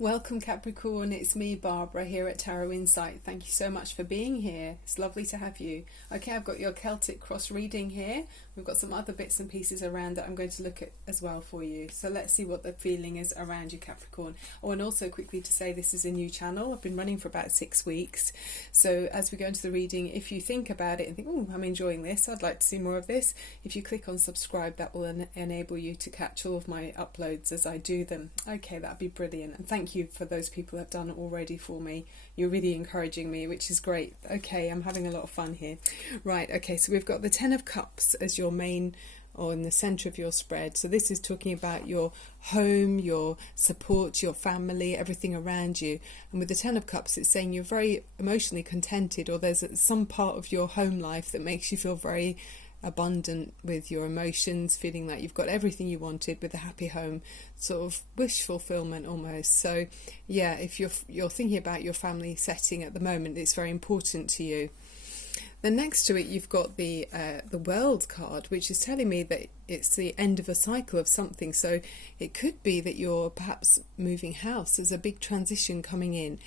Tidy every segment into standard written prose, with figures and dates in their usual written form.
Welcome Capricorn, it's me Barbara here at Tarot Insight. Thank you so much for being here. It's lovely to have you. Okay, I've got your Celtic cross reading here. We've got some other bits and pieces around that I'm going to look at as well for you. So let's see what the feeling is around you, Capricorn. Oh, and also quickly to say this is a new channel. I've been running for about 6 weeks. So as we go into the reading, if you think about it and think, oh, I'm enjoying this, I'd like to see more of this, if you click on subscribe, that will enable you to catch all of my uploads as I do them. Okay, that'd be brilliant. And thank you for those people that have done it already for me. You're really encouraging me, which is great. Okay, I'm having a lot of fun here. Right, okay, so we've got the Ten of Cups as your main, or in the centre of your spread. So this is talking about your home, your support, your family, everything around you. And with the Ten of Cups, it's saying you're very emotionally contented, or there's some part of your home life that makes you feel very abundant with your emotions, feeling like you've got everything you wanted with a happy home, sort of wish fulfillment almost. So yeah, if you're thinking about your family setting at the moment, it's very important to you. Then next to it, you've got the World card, which is telling me that it's the end of a cycle of something. So it could be that you're perhaps moving house. There's a big transition coming in.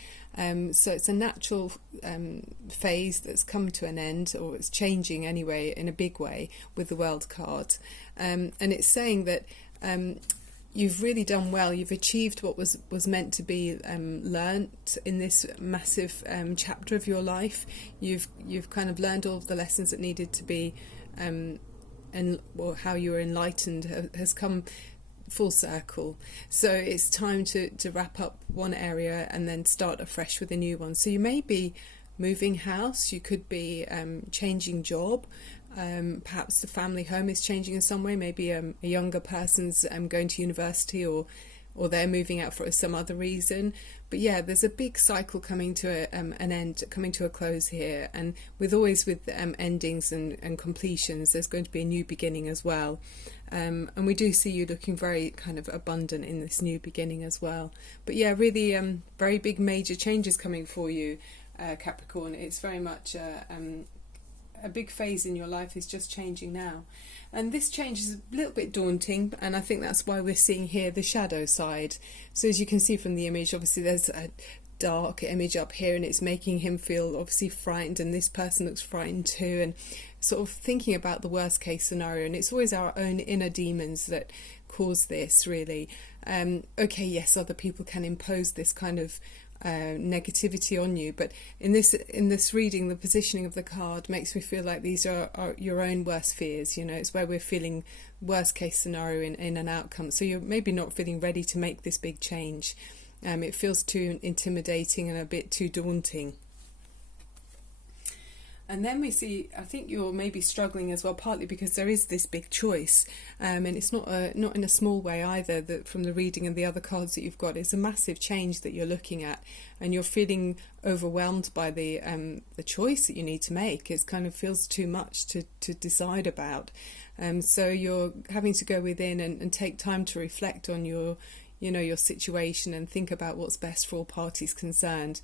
So it's a natural phase that's come to an end, or it's changing anyway in a big way with the World card. And it's saying that you've really done well. You've achieved what was meant to be learnt in this massive chapter of your life. You've kind of learned all of the lessons that needed to be, and or how you were enlightened has come full circle. So it's time to wrap up one area and then start afresh with a new one. So you may be moving house, you could be changing job. Perhaps the family home is changing in some way. Maybe a younger person's going to university, or they're moving out for some other reason. But yeah, there's a big cycle coming to an end, coming to a close here. And with endings and completions, there's going to be a new beginning as well. And we do see you looking very kind of abundant in this new beginning as well. But yeah, really very big major changes coming for you, Capricorn. It's very much a big phase in your life is just changing now. And this change is a little bit daunting, and I think that's why we're seeing here the shadow side. So as you can see from the image, obviously there's a dark image up here, and it's making him feel obviously frightened, and this person looks frightened too, and sort of thinking about the worst case scenario. And it's always our own inner demons that cause this, really. Okay, yes, other people can impose this kind of negativity on you, but in this reading, the positioning of the card makes me feel like these are your own worst fears. It's where we're feeling worst case scenario in an outcome. So you're maybe not feeling ready to make this big change. It feels too intimidating and a bit too daunting. And then we see, I think you're maybe struggling as well, partly because there is this big choice, and it's not in a small way either. That from the reading and the other cards that you've got, it's a massive change that you're looking at, and you're feeling overwhelmed by the choice that you need to make. It kind of feels too much to decide about, so you're having to go within and take time to reflect on your situation and think about what's best for all parties concerned.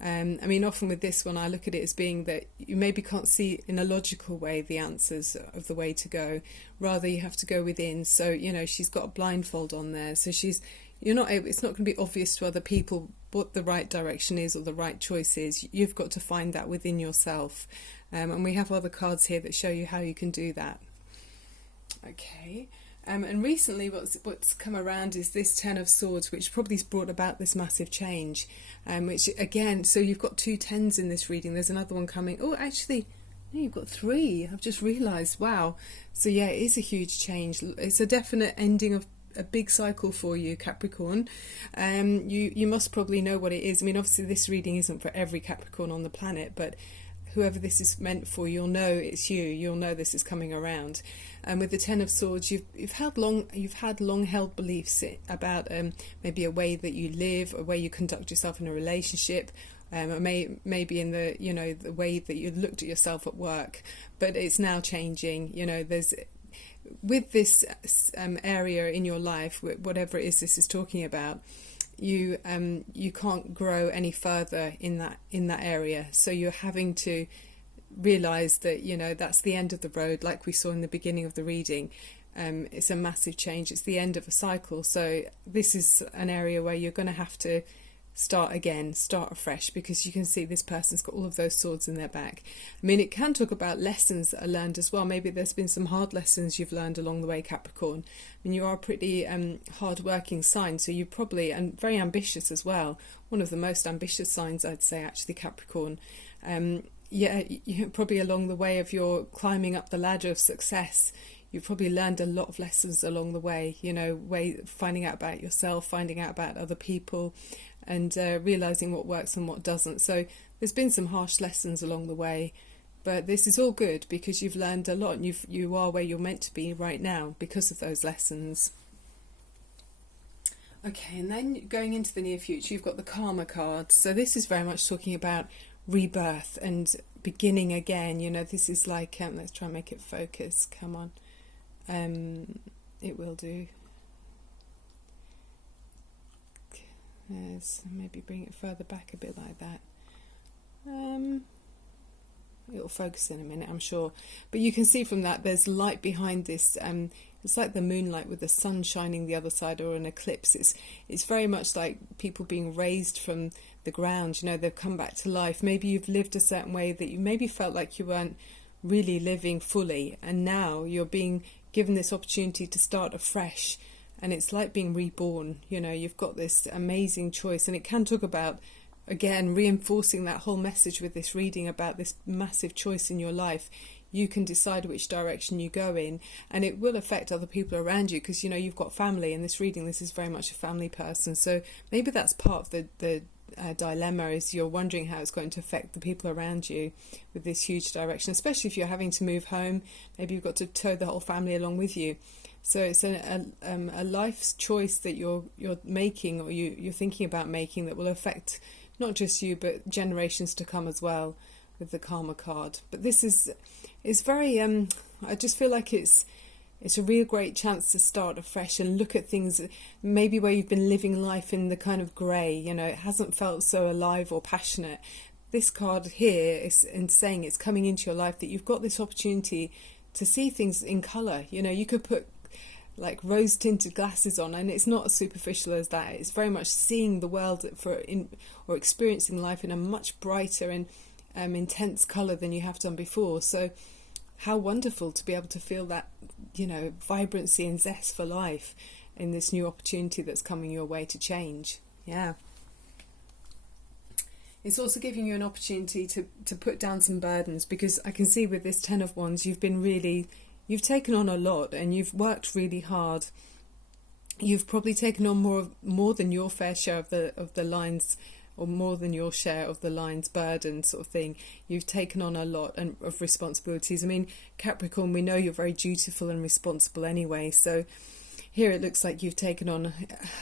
I mean, often with this one, I look at it as being that you maybe can't see in a logical way the answers of the way to go. Rather, you have to go within. So, she's got a blindfold on there. So it's not going to be obvious to other people what the right direction is or the right choice is. You've got to find that within yourself. And we have other cards here that show you how you can do that. Okay. And recently what's come around is this Ten of Swords, which probably has brought about this massive change. Which, again, so you've got 2 tens in this reading. There's another one coming. Oh, actually, no, you've got 3. I've just realised. Wow. So, yeah, it is a huge change. It's a definite ending of a big cycle for you, Capricorn. You must probably know what it is. I mean, obviously, this reading isn't for every Capricorn on the planet, but whoever this is meant for, you'll know it's you. You'll know this is coming around. And with the Ten of Swords, you've had long held beliefs about maybe a way that you live, a way you conduct yourself in a relationship, or maybe in the way that you looked at yourself at work. But it's now changing. There's with this area in your life, whatever it is this is talking about. You can't grow any further in that area, so you're having to realize that that's the end of the road, like we saw in the beginning of the reading. It's a massive change. It's the end of a cycle. So this is an area where you're going to have to start again, start afresh, because you can see this person's got all of those swords in their back. I mean, it can talk about lessons that are learned as well. Maybe there's been some hard lessons you've learned along the way, Capricorn. I mean, you are a pretty hard-working sign, so you're probably, and very ambitious as well. One of the most ambitious signs, I'd say, actually, Capricorn. Yeah, you probably along the way of your climbing up the ladder of success, you've probably learned a lot of lessons along the way, finding out about yourself, finding out about other people, and realising what works and what doesn't. So there's been some harsh lessons along the way, but this is all good because you've learned a lot, and you are where you're meant to be right now because of those lessons. Okay, and then going into the near future, you've got the Karma card. So this is very much talking about rebirth and beginning again. This is like, let's try and make it focus. Come on. It will do. Yes, maybe bring it further back a bit like that. It'll focus in a minute, I'm sure. But you can see from that there's light behind this. It's like the moonlight with the sun shining the other side, or an eclipse. It's very much like people being raised from the ground. They've come back to life. Maybe you've lived a certain way that you maybe felt like you weren't really living fully, and now you're being given this opportunity to start afresh. And it's like being reborn. You've got this amazing choice, and it can talk about, again, reinforcing that whole message with this reading about this massive choice in your life. You can decide which direction you go in, and it will affect other people around you, because you've got family. In this reading, this is very much a family person, so maybe that's part of the dilemma, is you're wondering how it's going to affect the people around you with this huge direction, especially if you're having to move home. Maybe you've got to tow the whole family along with you. So it's a life's choice that you're making, or you're thinking about making, that will affect not just you but generations to come as well, with the Karma card. But this is very I just feel like it's a real great chance to start afresh and look at things maybe where you've been living life in the kind of grey. It hasn't felt so alive or passionate. This card here is in saying it's coming into your life that you've got this opportunity to see things in colour. You could put like rose tinted glasses on, and it's not as superficial as that. It's very much seeing the world or experiencing life in a much brighter and intense colour than you have done before. So how wonderful to be able to feel that vibrancy and zest for life in this new opportunity that's coming your way to change. Yeah, it's also giving you an opportunity to put down some burdens, because I can see with this Ten of Wands you've taken on a lot, and you've worked really hard. You've probably taken on more than your fair share of the lines, or more than your share of the lines burden, sort of thing. You've taken on a lot of responsibilities. I mean, Capricorn, we know you're very dutiful and responsible anyway, so here it looks like you've taken on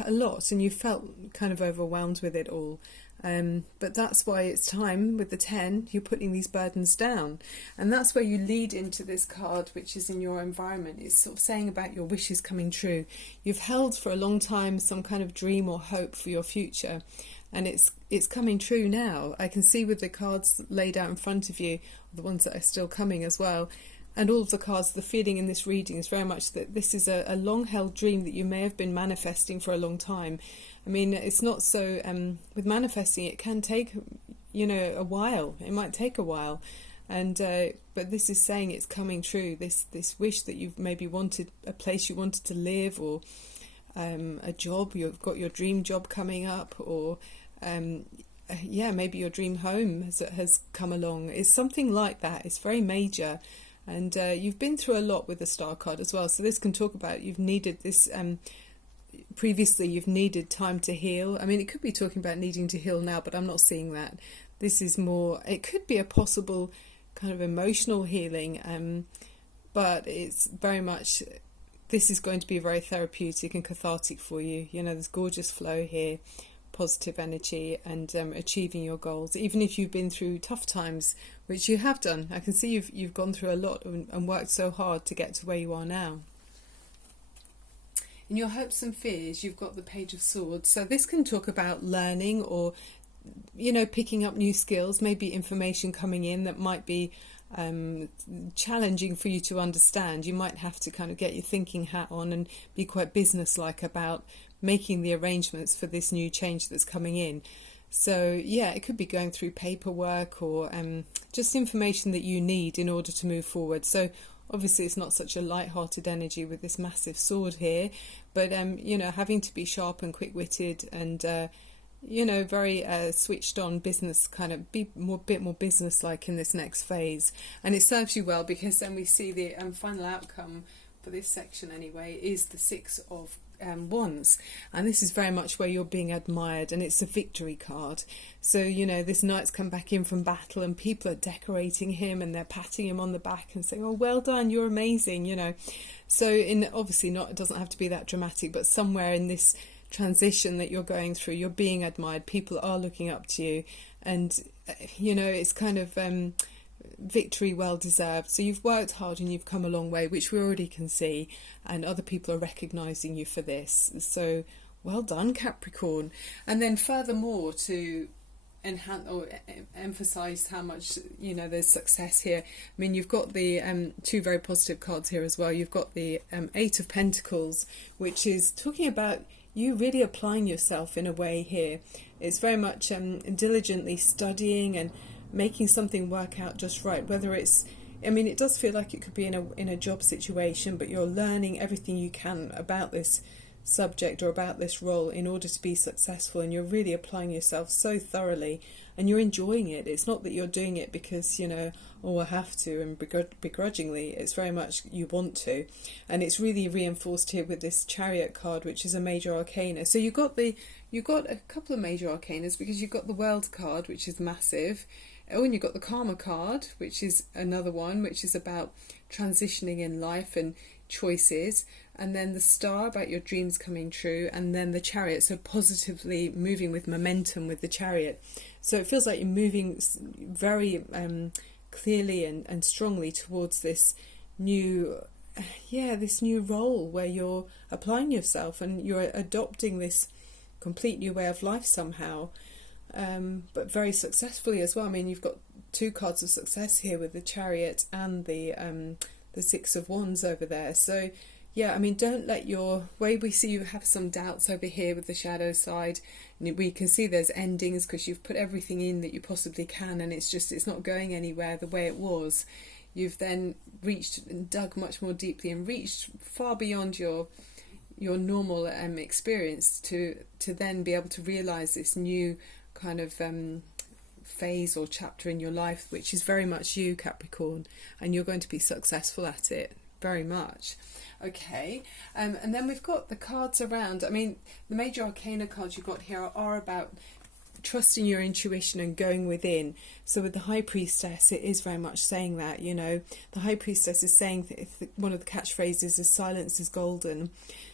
a lot, and you felt kind of overwhelmed with it all. But that's why it's time, with the 10, you're putting these burdens down. And that's where you lead into this card, which is in your environment. It's sort of saying about your wishes coming true. You've held for a long time some kind of dream or hope for your future, and it's coming true now. I can see with the cards laid out in front of you, the ones that are still coming as well, and all of the cards, the feeling in this reading is very much that this is a long-held dream that you may have been manifesting for a long time. I mean, it's not so... with manifesting, it can take, a while. It might take a while. And but this is saying it's coming true. This wish that you've maybe wanted, a place you wanted to live, or a job, you've got your dream job coming up, or... maybe your dream home has come along. It's something like that. It's very major. And you've been through a lot with the Star card as well. So this can talk about you've needed this... previously you've needed time to heal. I mean, it could be talking about needing to heal now, but I'm not seeing that. This is more... It could be a possible kind of emotional healing. But it's very much... This is going to be very therapeutic and cathartic for you. There's gorgeous flow here. Positive energy and achieving your goals, even if you've been through tough times, which you have done. I can see you've gone through a lot and worked so hard to get to where you are now. In your hopes and fears, you've got the Page of Swords. So this can talk about learning, or picking up new skills, maybe information coming in that might be challenging for you to understand. You might have to kind of get your thinking hat on and be quite businesslike about making the arrangements for this new change that's coming in. So yeah, it could be going through paperwork or just information that you need in order to move forward. So obviously it's not such a light-hearted energy with this massive sword here, but you know, having to be sharp and quick-witted and you know, very switched on business, kind of be bit more business-like in this next phase. And it serves you well because then we see the final outcome for this section anyway is the Six of Wands, and this is very much where you're being admired, and it's a victory card. So you know, this knight's come back in from battle and people are decorating him and they're patting him on the back and saying, oh, well done, you're amazing, you know. So in obviously not, it doesn't have to be that dramatic, but somewhere in this transition that you're going through, you're being admired, people are looking up to you, and you know, it's kind of victory well deserved. So you've worked hard and you've come a long way, which we already can see, and other people are recognizing you for this. So well done, Capricorn. And then furthermore, to enhance or emphasize how much, you know, there's success here, I mean, you've got the two very positive cards here as well. You've got the Eight of Pentacles, which is talking about you really applying yourself in a way here. It's very much diligently studying and making something work out just right, whether it's, I mean, it does feel like it could be in a job situation, but you're learning everything you can about this subject or about this role in order to be successful, and you're really applying yourself so thoroughly and you're enjoying it. It's not that you're doing it because, you know, oh, I have to, and begrudgingly. It's very much you want to, and it's really reinforced here with this Chariot card, which is a major arcana. So you've got a couple of major arcanas because you've got the World card, which is massive. Oh, and you've got the Karma card, which is another one, which is about transitioning in life and choices. And then the Star, about your dreams coming true. And then the Chariot, so positively moving with momentum with the Chariot. So it feels like you're moving very clearly and strongly towards this new role where you're applying yourself and you're adopting this complete new way of life somehow. But very successfully as well. I mean, you've got two cards of success here with the Chariot and the Six of Wands over there. So yeah, I mean, don't let your way, we see you have some doubts over here with the shadow side. We can see there's endings because you've put everything in that you possibly can, and it's not going anywhere the way it was. You've then reached and dug much more deeply and reached far beyond your normal experience to then be able to realize this new kind of phase or chapter in your life, which is very much you, Capricorn, and you're going to be successful at it very much. Okay, and then we've got the cards around. I mean, the major arcana cards you've got here are about trusting your intuition and going within. So with the High Priestess, it is very much saying that, you know, the High Priestess is saying that one of the catchphrases is silence is golden.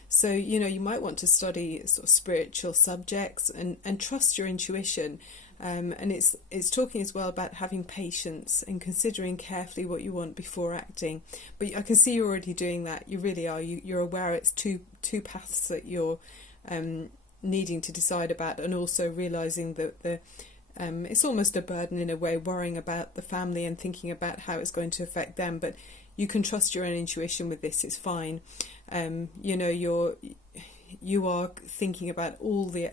So, you know, you might want to study sort of spiritual subjects and trust your intuition. And it's talking as well about having patience and considering carefully what you want before acting. But I can see you're already doing that. You really are. You're aware it's two paths that you're needing to decide about, and also realising that it's almost a burden in a way, worrying about the family and thinking about how it's going to affect them. But you can trust your own intuition with this. It's fine. You know, you are thinking about all the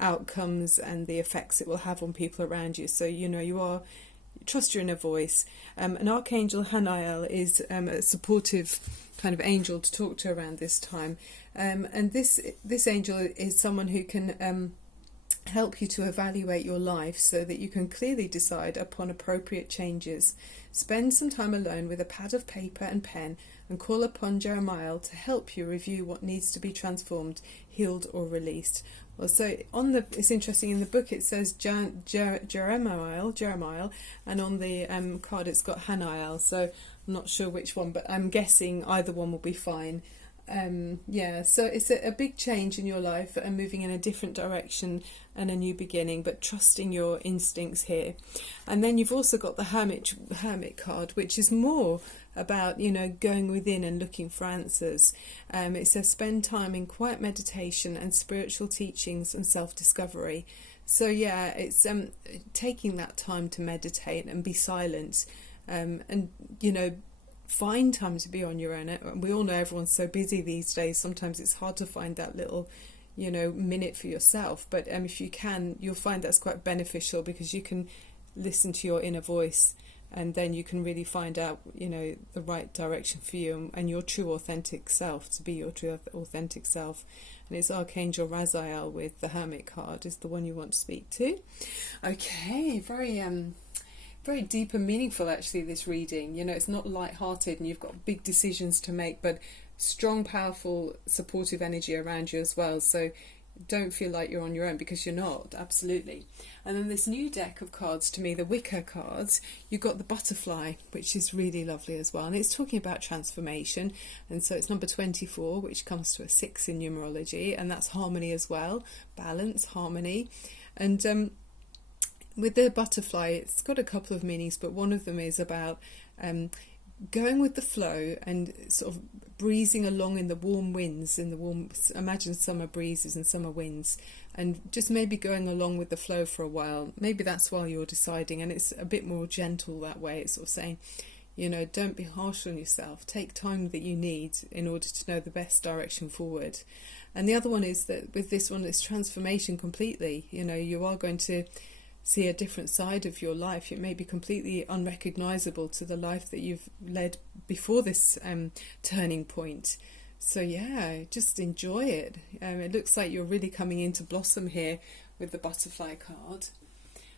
outcomes and the effects it will have on people around you. So, you know, trust your inner voice. An Archangel Hanael is a supportive kind of angel to talk to around this time. And this angel is someone who can help you to evaluate your life so that you can clearly decide upon appropriate changes. Spend some time alone with a pad of paper and pen and call upon Jeremiah to help you review what needs to be transformed, healed or released. Well, so it's interesting, in the book it says Jeremiah, and on the card it's got Hanael, so I'm not sure which one, but I'm guessing either one will be fine. So it's a big change in your life and moving in a different direction and a new beginning, but trusting your instincts here. And then you've also got the Hermit card, which is more about, you know, going within and looking for answers. It says spend time in quiet meditation and spiritual teachings and self-discovery. So yeah, it's taking that time to meditate and be silent, and find time to be on your own. We all know everyone's so busy these days. Sometimes it's hard to find that little, minute for yourself. But if you can, you'll find that's quite beneficial, because you can listen to your inner voice, and then you can really find out, the right direction for you and your true authentic self, to be your true authentic self. And it's Archangel Raziel with the Hermit card is the one you want to speak to. Okay, very deep and meaningful, actually, this reading. It's not light-hearted and you've got big decisions to make, but strong, powerful, supportive energy around you as well. So don't feel like you're on your own, because you're not, absolutely. And then this new deck of cards, to me, the Wicker cards, you've got the butterfly, which is really lovely as well. And it's talking about transformation. And so it's number 24, which comes to a 6 in numerology. And that's harmony as well, balance, harmony. And with the butterfly, it's got a couple of meanings, but one of them is about going with the flow and sort of breezing along in the warm winds, imagine summer breezes and summer winds, and just maybe going along with the flow for a while. Maybe that's while you're deciding, and it's a bit more gentle that way. It's sort of saying, don't be harsh on yourself. Take time that you need in order to know the best direction forward. And the other one is that with this one, it's transformation completely. You are going to see a different side of your life. It may be completely unrecognizable to the life that you've led before this turning point. So yeah, just enjoy it. It looks like you're really coming into blossom here with the butterfly card.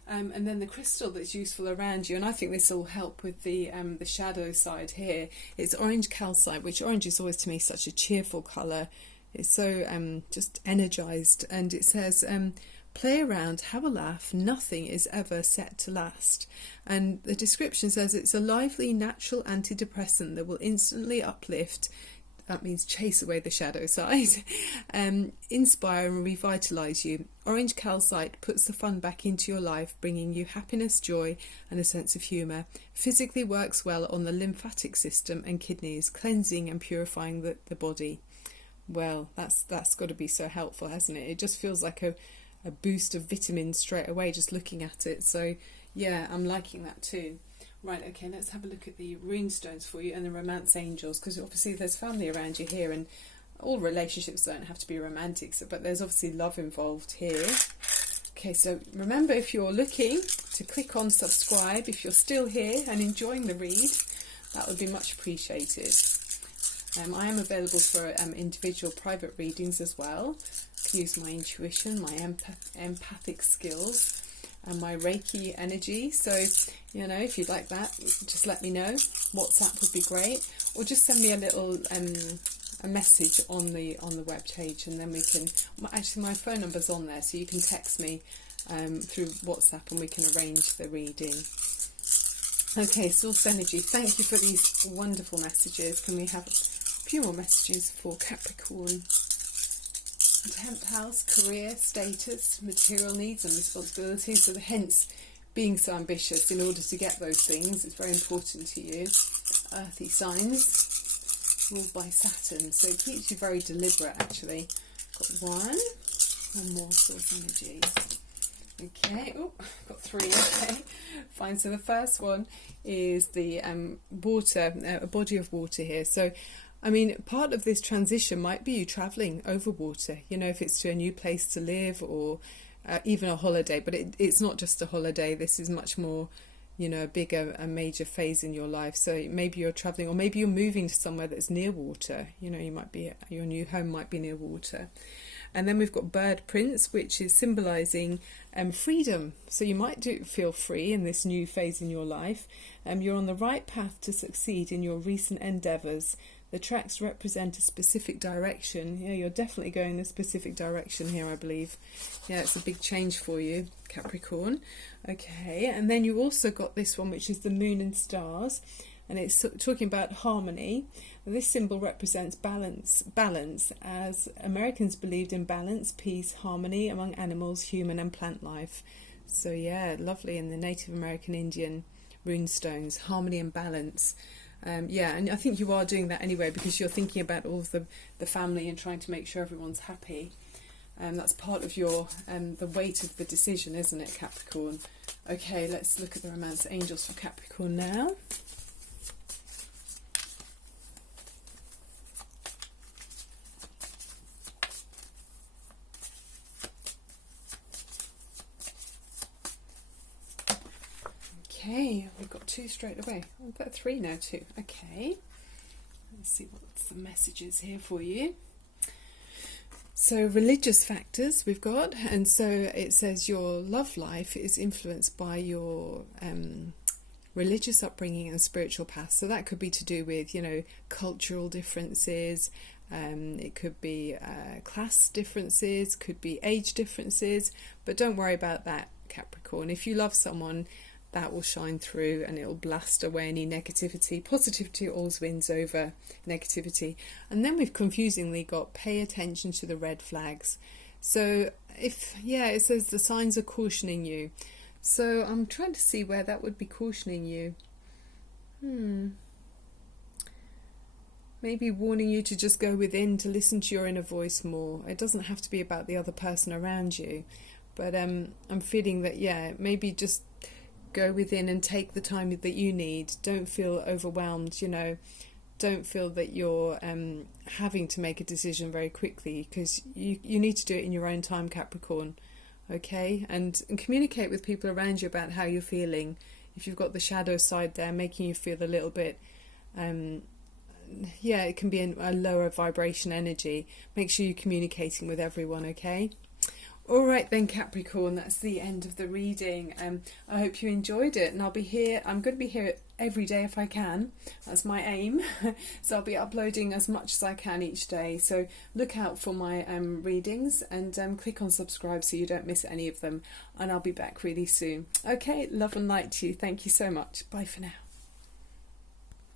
And then the crystal that's useful around you, and I think this will help with the shadow side here. It's orange calcite, which orange is always to me such a cheerful colour. It's so just energized, and it says, play around, have a laugh, nothing is ever set to last. And the description says it's a lively, natural antidepressant that will instantly uplift, that means chase away the shadow side, inspire and revitalise you. Orange calcite puts the fun back into your life, bringing you happiness, joy and a sense of humour. Physically works well on the lymphatic system and kidneys, cleansing and purifying the body. Well, that's got to be so helpful, hasn't it? It just feels like a boost of vitamins straight away just looking at it. So yeah, I'm liking that too. Right, okay, let's have a look at the rune stones for you and the romance angels, because obviously there's family around you here, and all relationships don't have to be romantic, but there's obviously love involved here. Okay, so remember, if you're looking, to click on subscribe if you're still here and enjoying the read. That would be much appreciated. I am available for individual private readings as well. I can use my intuition, my empathic skills and my Reiki energy. So, if you'd like that, just let me know. WhatsApp would be great. Or just send me a little a message on the web page, and then we can... Actually, my phone number's on there, so you can text me through WhatsApp and we can arrange the reading. Okay, Source Energy, thank you for these wonderful messages. Can we have a few more messages for Capricorn? 10th house, career, status, material needs and responsibilities. So hence being so ambitious in order to get those things. It's very important to you. Earthy signs, ruled by Saturn. So it keeps you very deliberate, actually. Got one more Source Energy. Okay, got 3, okay. Fine, so the first one is the water, a body of water here. So part of this transition might be you travelling over water, if it's to a new place to live, or even a holiday. But it's not just a holiday. This is much more, a bigger, a major phase in your life. So maybe you're travelling, or maybe you're moving to somewhere that's near water. You might be, your new home might be near water. And then we've got Bird Prince, which is symbolising freedom. So you might feel free in this new phase in your life. You're on the right path to succeed in your recent endeavours. The tracks represent a specific direction. Yeah, you're definitely going in a specific direction here, I believe. Yeah, it's a big change for you, Capricorn. Okay, and then you also got this one, which is the Moon and Stars, and it's talking about harmony. This symbol represents balance, as Americans believed in balance, peace, harmony among animals, human and plant life. So yeah, lovely in the Native American Indian rune stones, harmony and balance. Yeah, and I think you are doing that anyway, because you're thinking about all of the family and trying to make sure everyone's happy. That's part of your the weight of the decision, isn't it, Capricorn? Okay, let's look at the romance angels for Capricorn now. Okay, we've got 2 straight away. We've got 3 now too. Okay, let's see what the message is here for you. So religious factors we've got, and so it says your love life is influenced by your religious upbringing and spiritual past. So that could be to do with, you know, cultural differences. It could be class differences, could be age differences, but don't worry about that, Capricorn. If you love someone, that will shine through and it will blast away any negativity. Positivity always wins over negativity. And then we've confusingly got pay attention to the red flags. So if, yeah, it says the signs are cautioning you. So I'm trying to see where that would be cautioning you. Maybe warning you to just go within, to listen to your inner voice more. It doesn't have to be about the other person around you. But I'm feeling that, yeah, maybe just go within and take the time that you need. Don't feel overwhelmed, you know. Don't feel that you're having to make a decision very quickly, because you need to do it in your own time, Capricorn. Okay? And communicate with people around you about how you're feeling. If you've got the shadow side there making you feel a little bit, yeah, it can be a lower vibration energy. Make sure you're communicating with everyone, okay? All right then, Capricorn, that's the end of the reading. I hope you enjoyed it, and I'll be here. I'm going to be here every day if I can. That's my aim. So I'll be uploading as much as I can each day. So look out for my readings, and click on subscribe so you don't miss any of them. And I'll be back really soon. Okay, love and light to you. Thank you so much. Bye for now.